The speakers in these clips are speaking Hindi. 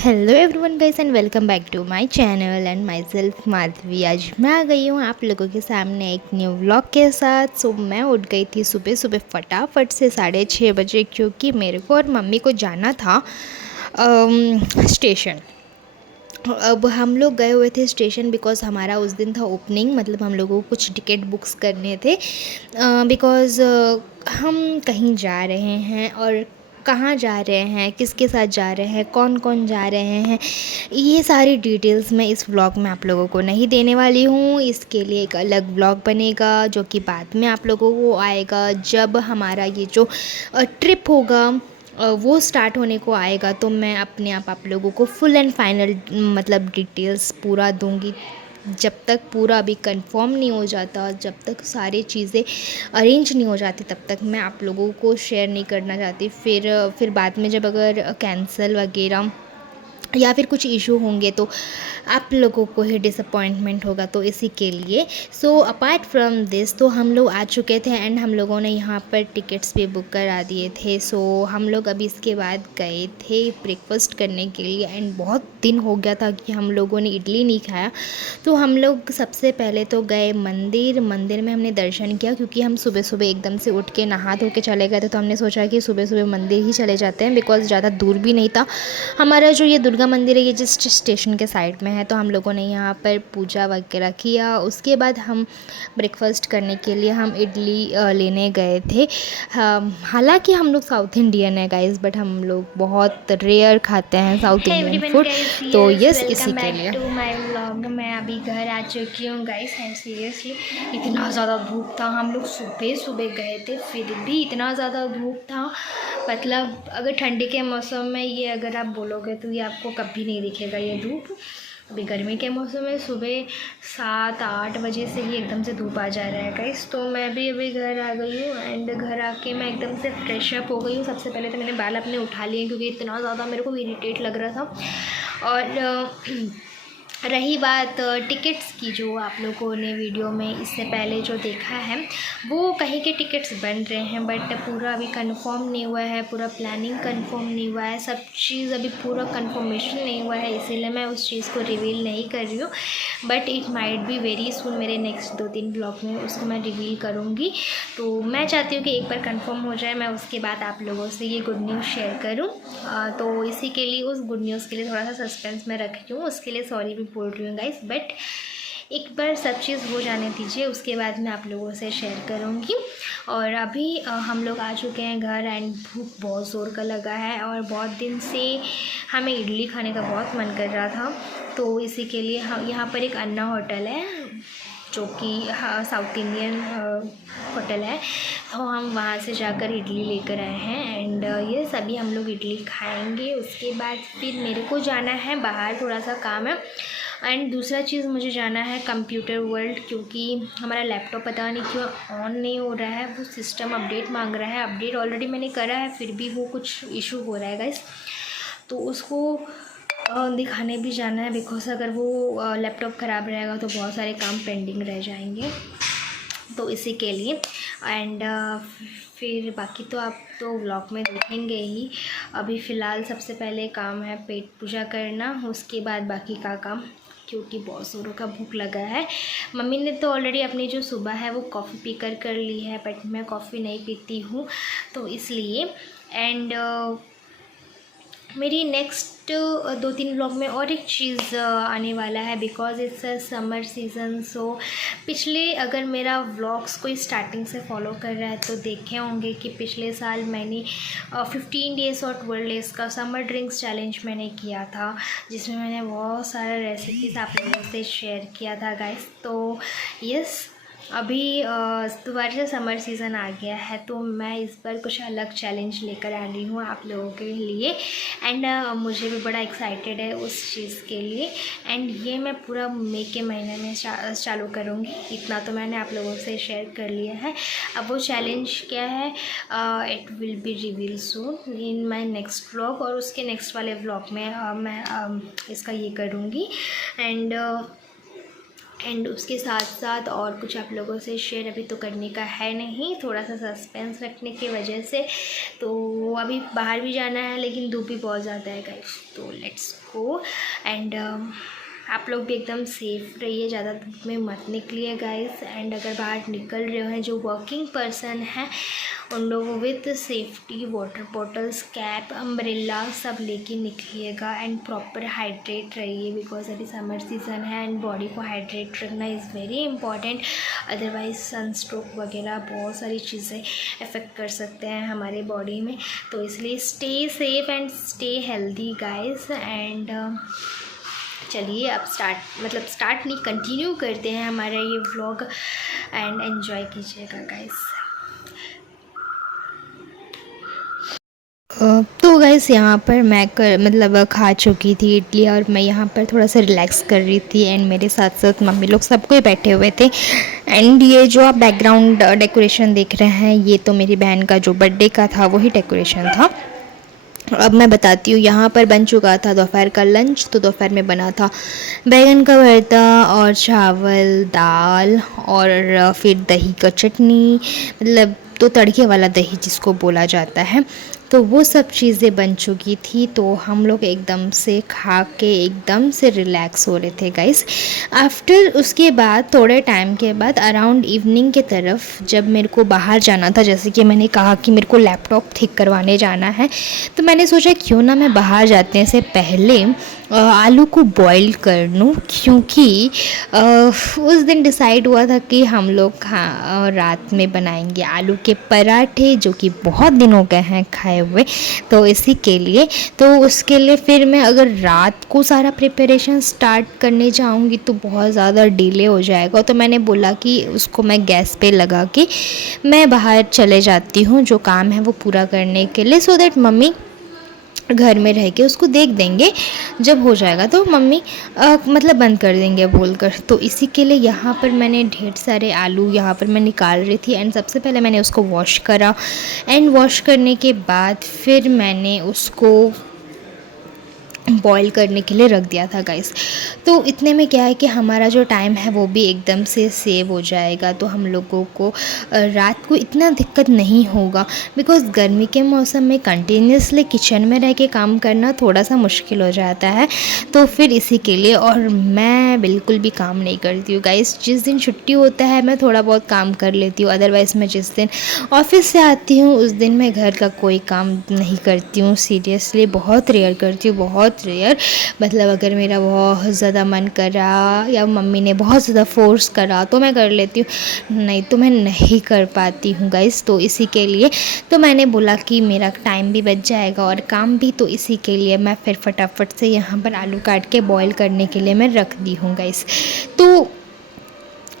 Hello everyone guys and welcome back to my channel and myself Madhavi. आज मैं आ गई हूँ आप लोगों के सामने एक न्यू व्लॉग के साथ। सो मैं उठ गई थी सुबह सुबह फटाफट से 6:30 बजे, क्योंकि मेरे को और मम्मी को जाना था स्टेशन। अब हम लोग गए हुए थे स्टेशन बिकॉज़ हमारा उस दिन था ओपनिंग, मतलब हम लोगों को कुछ टिकट बुक्स करने थे बिकॉज़ हम कहीं जा रहे हैं और कहाँ जा रहे हैं, किसके साथ जा रहे हैं, कौन कौन जा रहे हैं, ये सारी डिटेल्स मैं इस व्लॉग में आप लोगों को नहीं देने वाली हूँ। इसके लिए एक अलग व्लॉग बनेगा जो कि बाद में आप लोगों को आएगा, जब हमारा ये जो ट्रिप होगा वो स्टार्ट होने को आएगा। तो मैं अपने आप लोगों को फुल एंड फाइनल मतलब डिटेल्स पूरा दूंगी। जब तक पूरा अभी कंफर्म नहीं हो जाता, जब तक सारी चीज़ें अरेंज नहीं हो जाती, तब तक मैं आप लोगों को शेयर नहीं करना चाहती। फिर बाद में जब अगर कैंसिल वगैरह या फिर कुछ इशू होंगे तो आप लोगों को ही डिसअपॉइंटमेंट होगा, तो इसी के लिए। सो अपार्ट फ्रॉम दिस, तो हम लोग आ चुके थे एंड हम लोगों ने यहाँ पर टिकट्स भी बुक करा दिए थे। सो हम लोग अभी इसके बाद गए थे ब्रेकफास्ट करने के लिए एंड बहुत दिन हो गया था कि हम लोगों ने इडली नहीं खाया। तो हम लोग सबसे पहले तो गए मंदिर में हमने दर्शन किया, क्योंकि हम सुबह सुबह एकदम से उठ के नहा धो के चले गए थे। तो हमने सोचा कि सुबह सुबह मंदिर ही चले जाते हैं बिकॉज़ ज़्यादा दूर भी नहीं था। हमारा जो ये दुर्गा मंदिर है ये जस्ट स्टेशन के साइड में है। तो हम लोगों ने यहाँ पर पूजा वगैरह किया। उसके बाद हम ब्रेकफास्ट करने के लिए हम इडली लेने गए थे। हालांकि हम लोग साउथ इंडियन है गाइस, बट हम लोग बहुत रेयर खाते हैं south hey Indian everyone food. तो गाइस, यस, इसी वेलकम के बैक लिए। To my vlog. मैं अभी घर आ चुकी हूँ गाइस एंड सीरियसली इतना ज़्यादा धूप था। हम लोग सुबह सुबह गए थे, फिर भी इतना ज़्यादा धूप था। मतलब अगर ठंडी के मौसम में ये अगर आप बोलोगे तो ये आपको कभी नहीं दिखेगा ये धूप। अभी गर्मी के मौसम में सुबह 7-8 बजे से ही एकदम से धूप आ जा रहा है गाइस। तो मैं भी अभी घर आ गई हूँ एंड घर आके मैं एकदम से फ्रेश अप हो गई हूँ। सबसे पहले तो मैंने बाल अपने उठा लिए क्योंकि इतना ज़्यादा मेरे को इरिटेट लग रहा था। और रही बात टिकट्स की, जो आप लोगों ने वीडियो में इससे पहले जो देखा है वो कहीं के टिकट्स बन रहे हैं, बट पूरा अभी कंफर्म नहीं हुआ है, पूरा प्लानिंग कंफर्म नहीं हुआ है, सब चीज़ अभी पूरा कंफर्मेशन नहीं हुआ है, इसीलिए मैं उस चीज़ को रिवील नहीं कर रही हूँ। But it might be very soon, मेरे नेक्स्ट 2-3 ब्लॉग में उसको मैं रिवील करूँगी। तो मैं चाहती हूँ कि एक बार कंफर्म हो जाए, मैं उसके बाद आप लोगों से ये गुड न्यूज़ शेयर करूँ। तो इसी के लिए, उस गुड न्यूज़ के लिए थोड़ा सा सस्पेंस में रखी हूँ, उसके लिए सॉरी भी बोल रही हूँ गाइस। बट एक बार सब चीज़ हो जाने दीजिए, उसके बाद मैं आप लोगों से शेयर करूँगी। और अभी हम लोग आ चुके हैं घर एंड भूख बहुत ज़ोर का लगा है और बहुत दिन से हमें इडली खाने का बहुत मन कर रहा था। तो इसी के लिए हम यहाँ पर एक अन्ना होटल है जो कि साउथ इंडियन होटल है, तो हम वहाँ से जाकर इडली लेकर आए हैं एंड ये सभी हम लोग इडली खाएंगे। उसके बाद फिर मेरे को जाना है बाहर, थोड़ा सा काम है। एंड दूसरा चीज़, मुझे जाना है कंप्यूटर वर्ल्ड, क्योंकि हमारा लैपटॉप पता नहीं क्यों ऑन नहीं हो रहा है, वो सिस्टम अपडेट मांग रहा है। अपडेट ऑलरेडी मैंने करा है, फिर भी वो कुछ इशू हो रहा है गाइस। तो उसको दिखाने भी जाना है बिकॉज अगर वो लैपटॉप ख़राब रहेगा तो बहुत सारे काम पेंडिंग रह जाएंगे, तो इसी के लिए। एंड फिर बाकी तो आप तो व्लॉग में देखेंगे ही। अभी फ़िलहाल सबसे पहले काम है पेट पूजा करना, उसके बाद बाकी का काम, क्योंकि बहुत ज़ोरों का भूख लगा है। मम्मी ने तो ऑलरेडी अपनी जो सुबह है वो कॉफ़ी पीकर कर ली है, बट मैं कॉफ़ी नहीं पीती हूँ, तो इसलिए। एंड मेरी नेक्स्ट 2-3 ब्लॉग में और एक चीज़ आने वाला है because it's a summer season. So पिछले, अगर मेरा व्लॉग्स कोई स्टार्टिंग से फॉलो कर रहा है तो देखे होंगे कि पिछले साल मैंने 15 डेज़ और 12 डेज़ का समर ड्रिंक्स चैलेंज मैंने किया था, जिसमें मैंने बहुत सारा रेसिपीज़ आप लोगों से शेयर किया था गाइस। तो यस, अभी दोबारा से समर सीज़न आ गया है, तो मैं इस बार कुछ अलग चैलेंज लेकर आ रही हूँ आप लोगों के लिए। एंड मुझे भी बड़ा एक्साइटेड है उस चीज़ के लिए। एंड ये मैं पूरा मई के महीने में चालू करूँगी, इतना तो मैंने आप लोगों से शेयर कर लिया है। अब वो चैलेंज क्या है, it will be reveal soon in my next vlog, और उसके नेक्स्ट वाले व्लॉग में मैं इसका ये करूँगी। एंड एंड उसके साथ साथ और कुछ आप लोगों से शेयर अभी तो करने का है नहीं, थोड़ा सा सस्पेंस रखने की वजह से। तो अभी बाहर भी जाना है लेकिन धूप भी बहुत ज़्यादा है गाइस, तो लेट्स गो। एंड आप लोग भी एकदम सेफ रहिए, ज़्यादा धूप में मत निकलिए गाइस। एंड अगर बाहर निकल रहे हैं जो वर्किंग पर्सन हैं उन लोगों with safety water bottles, cap, umbrella सब लेके निकलिएगा। एंड प्रॉपर हाइड्रेट रहिए बिकॉज अभी समर सीज़न है एंड बॉडी को हाइड्रेट रखना is very important. Otherwise sunstroke वगैरह बहुत सारी चीज़ें अफेक्ट कर सकते हैं हमारे बॉडी में, तो इसलिए stay safe and stay healthy guys. And चलिए अब स्टार्ट नहीं, कंटिन्यू करते हैं हमारा ये व्लॉग एंड एंजॉय कीजिएगा गाइस। तो गाइस यहाँ पर मैं खा चुकी थी इडली और मैं यहाँ पर थोड़ा सा रिलैक्स कर रही थी एंड मेरे साथ साथ मम्मी लोग सब कोई बैठे हुए थे। एंड ये जो आप बैकग्राउंड डेकोरेशन देख रहे हैं ये तो मेरी बहन का जो बर्थडे का था वही डेकोरेशन था। अब मैं बताती हूँ, यहाँ पर बन चुका था दोपहर का लंच। तो दोपहर में बना था बैंगन का भरता और चावल, दाल और फिर दही का चटनी, मतलब तो तड़के वाला दही जिसको बोला जाता है। तो वो सब चीज़ें बन चुकी थी, तो हम लोग एकदम से खा के एकदम से रिलैक्स हो रहे थे गाइस। आफ्टर उसके बाद थोड़े टाइम के बाद अराउंड इवनिंग के तरफ जब मेरे को बाहर जाना था, जैसे कि मैंने कहा कि मेरे को लैपटॉप ठीक करवाने जाना है, तो मैंने सोचा क्यों ना मैं बाहर जाने से पहले आलू को बॉईल कर लूँ, क्योंकि उस दिन डिसाइड हुआ था कि हम लोग रात में बनाएंगे आलू के पराठे, जो कि बहुत दिन हो गए हैं खाए हुए। तो इसी के लिए, तो उसके लिए फिर मैं अगर रात को सारा प्रिपरेशन स्टार्ट करने जाऊंगी तो बहुत ज़्यादा डिले हो जाएगा। तो मैंने बोला कि उसको मैं गैस पे लगा के मैं बाहर चले जाती हूँ जो काम है वो पूरा करने के लिए, सो दैट मम्मी घर में रह के उसको देख देंगे, जब हो जाएगा तो मम्मी मतलब बंद कर देंगे बोलकर। तो इसी के लिए यहाँ पर मैंने ढेर सारे आलू यहाँ पर मैं निकाल रही थी। एंड सबसे पहले मैंने उसको वॉश करा एंड वॉश करने के बाद फिर मैंने उसको बॉईल करने के लिए रख दिया था गाइस। तो इतने में क्या है कि हमारा जो टाइम है वो भी एकदम से सेव हो जाएगा, तो हम लोगों को रात को इतना दिक्कत नहीं होगा। बिकॉज़ गर्मी के मौसम में कंटिन्यूसली किचन में रह के काम करना थोड़ा सा मुश्किल हो जाता है। तो फिर इसी के लिए, और मैं बिल्कुल भी काम नहीं करती हूँ गाइस। जिस दिन छुट्टी होता है मैं थोड़ा बहुत काम कर लेती हूँ, अदरवाइज़ मैं जिस दिन ऑफिस से आती हूँ उस दिन मैं घर का कोई काम नहीं करती हूँ। सीरियसली बहुत रेयर करती हूँ, बहुत रेयर। मतलब अगर मेरा बहुत ज़्यादा मन करा या मम्मी ने बहुत ज़्यादा फोर्स करा तो मैं कर लेती हूँ, नहीं तो मैं नहीं कर पाती हूँ गाइस। तो इसी के लिए तो मैंने बोला कि मेरा टाइम भी बच जाएगा और काम भी, तो इसी के लिए मैं फिर फटाफट से यहाँ पर आलू काट के बॉईल करने के लिए मैं रख दी हूँ गाइस। तो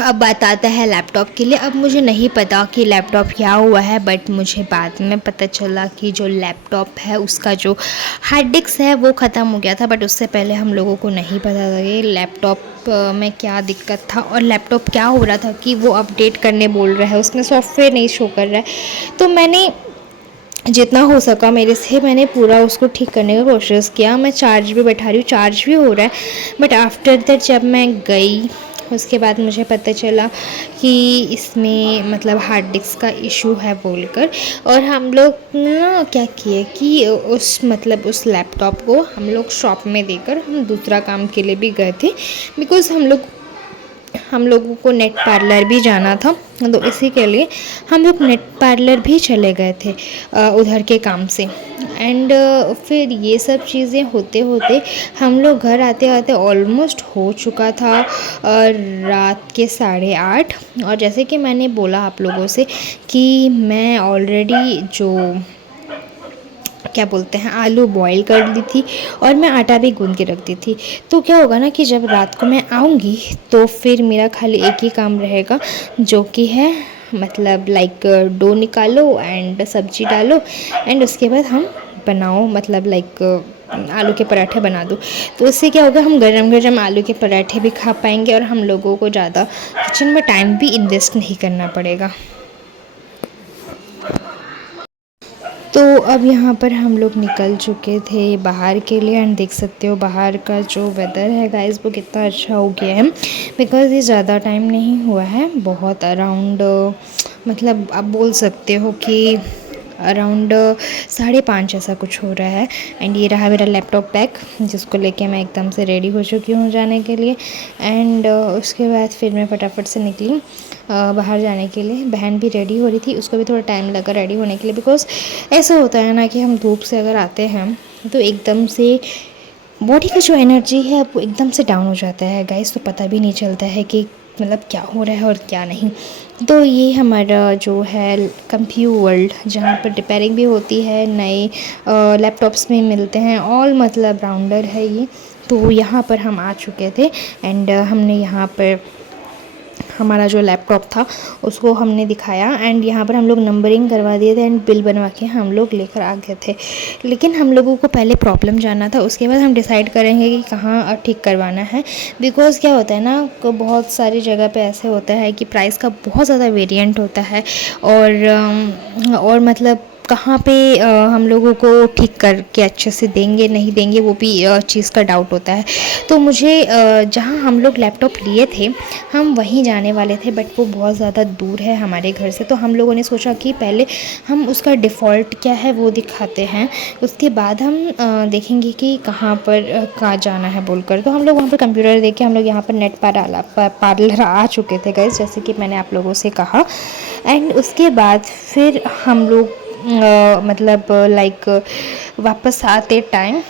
अब बात आता है लैपटॉप के लिए। अब मुझे नहीं पता कि लैपटॉप क्या हुआ है, बट मुझे बाद में पता चला कि जो लैपटॉप है उसका जो हार्ड डिस्क है वो ख़त्म हो गया था। बट उससे पहले हम लोगों को नहीं पता था कि लैपटॉप में क्या दिक्कत था और लैपटॉप क्या हो रहा था कि वो अपडेट करने बोल रहा है, उसमें सॉफ्टवेयर नहीं शो कर रहा है। तो मैंने जितना हो सका मेरे से मैंने पूरा उसको ठीक करने का कोशिश किया। मैं चार्ज भी बैठा रही हूँ, चार्ज भी हो रहा है, बट आफ्टर दैट जब मैं गई उसके बाद मुझे पता चला कि इसमें मतलब हार्ड डिस्क का इशू है बोलकर। और हम लोग ना क्या किए कि उस लैपटॉप को हम लोग शॉप में देकर हम दूसरा काम के लिए भी गए थे। बिकॉज़ हम लोगों को नेट पार्लर भी जाना था, तो इसी के लिए हम लोग नेट पार्लर भी चले गए थे उधर के काम से। एंड फिर ये सब चीज़ें होते होते हम लोग घर आते आते ऑलमोस्ट हो चुका था रात के 8:30। और जैसे कि मैंने बोला आप लोगों से कि मैं ऑलरेडी जो क्या बोलते हैं आलू बॉईल कर ली थी और मैं आटा भी गूंद के रख दी थी। तो क्या होगा ना कि जब रात को मैं आऊँगी तो फिर मेरा खाली एक ही काम रहेगा, जो कि है मतलब लाइक डो निकालो एंड सब्जी डालो एंड उसके बाद हम बनाओ, मतलब लाइक आलू के पराठे बना दो। तो उससे क्या होगा, हम गरम गरम आलू के पराठे भी खा पाएंगे और हम लोगों को ज़्यादा किचन में टाइम भी इन्वेस्ट नहीं करना पड़ेगा। तो अब यहाँ पर हम लोग निकल चुके थे बाहर के लिए एंड देख सकते हो बाहर का जो वेदर है गाइस वो कितना अच्छा हो गया है, बिकॉज़ ये ज़्यादा टाइम नहीं हुआ है, बहुत अराउंड मतलब आप बोल सकते हो कि अराउंड 5:30 ऐसा कुछ हो रहा है। एंड ये रहा मेरा लैपटॉप बैग जिसको लेके मैं एकदम से रेडी हो चुकी हूँ जाने के लिए। एंड उसके बाद फिर मैं फटाफट से निकली बाहर जाने के लिए। बहन भी रेडी हो रही थी, उसको भी थोड़ा टाइम लगा रेडी होने के लिए, बिकॉज़ ऐसा होता है ना कि हम धूप से अगर आते हैं तो एकदम से बॉडी का जो एनर्जी है वो एकदम से डाउन हो जाता है गाइस, तो पता भी नहीं चलता है कि मतलब क्या हो रहा है और क्या नहीं। तो ये हमारा जो है कंप्यू वर्ल्ड जहाँ पर रिपेयरिंग भी होती है, नए लैपटॉप्स में मिलते हैं, ऑल मतलब राउंडर है ये। तो यहाँ पर हम आ चुके थे एंड हमने यहाँ पर हमारा जो लैपटॉप था उसको हमने दिखाया एंड यहाँ पर हम लोग नंबरिंग करवा दिए थे एंड बिल बनवा के हम लोग लेकर आ गए थे। लेकिन हम लोगों को पहले प्रॉब्लम जानना था, उसके बाद हम डिसाइड करेंगे कि कहाँ ठीक करवाना है। बिकॉज़ क्या होता है ना, बहुत सारी जगह पे ऐसे होता है कि प्राइस का बहुत ज़्यादा वेरिएंट होता है और मतलब कहाँ पे हम लोगों को ठीक करके अच्छे से देंगे नहीं देंगे वो भी चीज़ का डाउट होता है। तो मुझे जहाँ हम लोग लैपटॉप लिए थे हम वहीं जाने वाले थे, बट वो बहुत ज़्यादा दूर है हमारे घर से। तो हम लोगों ने सोचा कि पहले हम उसका डिफ़ॉल्ट क्या है वो दिखाते हैं, उसके बाद हम देखेंगे कि कहाँ पर कहाँ जाना है बोलकर। तो हम लोग वहाँ पर कंप्यूटर देख के हम लोग यहाँ पर नेट पार्लर आ चुके थे गाइस, जैसे कि मैंने आप लोगों से कहा। एंड उसके बाद फिर हम लोग मतलब लाइक वापस आते टाइम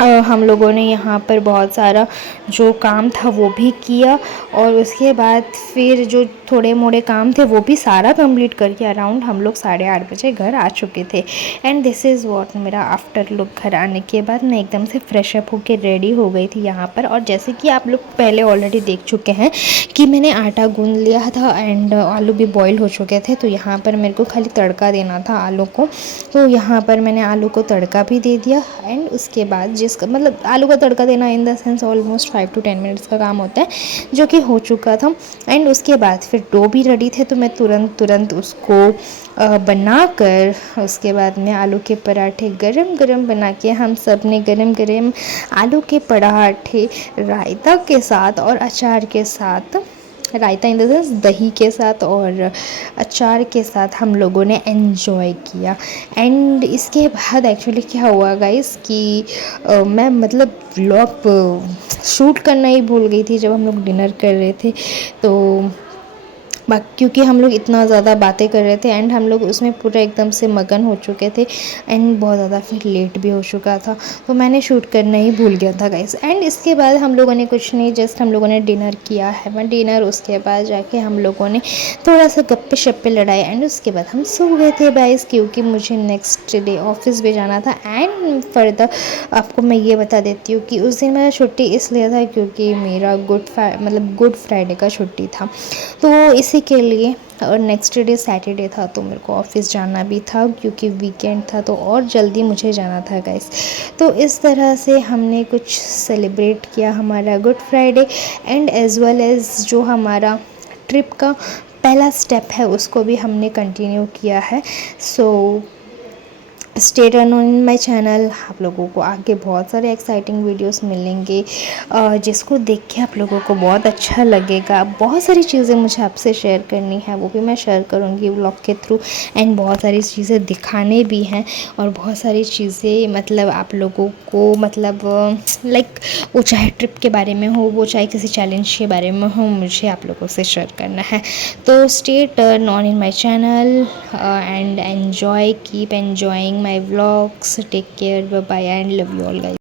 हम लोगों ने यहाँ पर बहुत सारा जो काम था वो भी किया और उसके बाद फिर जो थोड़े मोड़े काम थे वो भी सारा कंप्लीट करके अराउंड हम लोग 8:30 बजे घर आ चुके थे। एंड दिस इज़ व्हाट मेरा आफ्टर लुक। घर आने के बाद मैं एकदम से फ्रेश अप होकर रेडी हो गई थी यहाँ पर। और जैसे कि आप लोग पहले ऑलरेडी देख चुके हैं कि मैंने आटा गूंद लिया था एंड आलू भी बॉईल हो चुके थे, तो यहाँ पर मेरे को खाली तड़का देना था आलू को। तो यहाँ पर मैंने आलू को तड़का भी दे दिया एंड उसके बाद जिसका मतलब आलू का तड़का देना in the sense almost 5 to 10 minutes का काम होता है, जो कि हो चुका था। एंड उसके बाद फिर डो भी रेडी थे, तो मैं तुरंत उसको बनाकर उसके बाद में आलू के पराठे गरम गरम बना के हम सब ने गरम गरम आलू के पराठे रायता के साथ और अचार के साथ, रायता इन द सेंस दही के साथ और अचार के साथ हम लोगों ने एंजॉय किया। एंड इसके बाद एक्चुअली क्या हुआ गाइस कि मैं मतलब व्लॉग शूट करना ही भूल गई थी जब हम लोग डिनर कर रहे थे। तो क्योंकि हम लोग इतना ज़्यादा बातें कर रहे थे एंड हम लोग उसमें पूरा एकदम से मगन हो चुके थे एंड बहुत ज़्यादा फिर लेट भी हो चुका था, तो मैंने शूट करना ही भूल गया था गाइस। एंड इसके बाद हम लोगों ने कुछ नहीं, जस्ट हम लोगों ने डिनर किया है डिनर। उसके बाद जाके हम लोगों ने थोड़ा सा गप्पे शप्पे लड़ाए एंड उसके बाद हम सो गए थे गाइस, क्योंकि मुझे नेक्स्ट डे ऑफिस भी जाना था। एंड फर्दर आपको मैं ये बता देती हूँ कि उस दिन मेरा छुट्टी इसलिए था क्योंकि मेरा गुड फ्राइडे का छुट्टी था, तो इसी के लिए। और नेक्स्ट डे सैटरडे था, तो मेरे को ऑफिस जाना भी था क्योंकि वीकेंड था, तो और जल्दी मुझे जाना था गाइस। तो इस तरह से हमने कुछ सेलिब्रेट किया हमारा good Friday and as well as जो हमारा ट्रिप का पहला स्टेप है उसको भी हमने कंटिन्यू किया है। So stay turn on my channel. आप लोगों को आगे बहुत सारे एक्साइटिंग वीडियोस मिलेंगे जिसको देख के आप लोगों को बहुत अच्छा लगेगा। बहुत सारी चीज़ें मुझे आपसे शेयर करनी है, वो भी मैं शेयर करूँगी व्लॉग के थ्रू। एंड बहुत सारी चीज़ें दिखाने भी हैं और बहुत सारी चीज़ें मतलब आप लोगों को मतलब लाइक वो चाहे ट्रिप के बारे में हो, वो चाहे किसी चैलेंज के बारे में हो, मुझे आप लोगों से शेयर करना है। तो stay turn on in my channel and enjoy, keep enjoying my vlogs. Take care, bye bye and love you all guys.